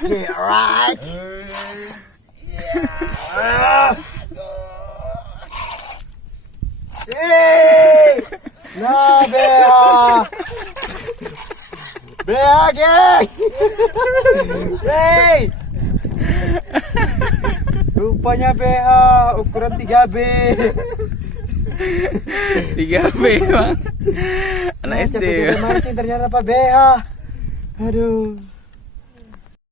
Okay, alright. Hey! Nah, Bea! Bea, geng! Hey! Rupanya BH ukuran 3B. 3B bang. Anak SD. Mancing ternyata Pak BH. Aduh.